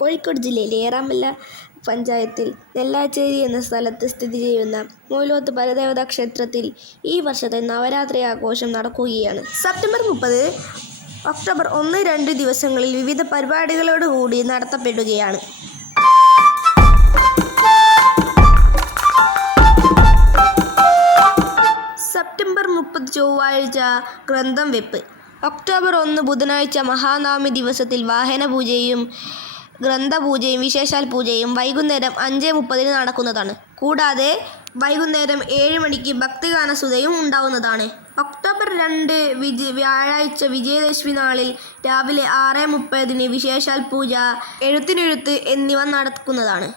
കോഴിക്കോട് ജില്ലയിലെ ഏറാമല്ല പഞ്ചായത്തിൽ നെല്ലാച്ചേരി എന്ന സ്ഥലത്ത് സ്ഥിതി ചെയ്യുന്ന മൂലോത്ത് പരദേവതാ ക്ഷേത്രത്തിൽ ഈ വർഷത്തെ നവരാത്രി ആഘോഷം നടക്കുകയാണ്. സെപ്റ്റംബർ മുപ്പത് ഒക്ടോബർ ഒന്ന് രണ്ട് ദിവസങ്ങളിൽ വിവിധ പരിപാടികളോടുകൂടി നടത്തപ്പെടുകയാണ്. സെപ്റ്റംബർ മുപ്പത് ചൊവ്വാഴ്ച ഗ്രന്ഥം വെപ്പ്. ഒക്ടോബർ ഒന്ന് ബുധനാഴ്ച മഹാനവമി ദിവസത്തിൽ വാഹന പൂജയും ഗ്രന്ഥപൂജയും വിശേഷാൽ പൂജയും വൈകുന്നേരം അഞ്ച് മുപ്പതിന് നടക്കുന്നതാണ്. കൂടാതെ വൈകുന്നേരം ഏഴ് മണിക്ക് ഭക്തിഗാനസുതയും ഉണ്ടാവുന്നതാണ്. ഒക്ടോബർ രണ്ട് വിജ വ്യാഴാഴ്ച വിജയദശമി നാളിൽ രാവിലെ ആറ് മുപ്പതിന് വിശേഷാൽ പൂജ എഴുത്തിനെഴുത്ത് എന്നിവ നടക്കുന്നതാണ്.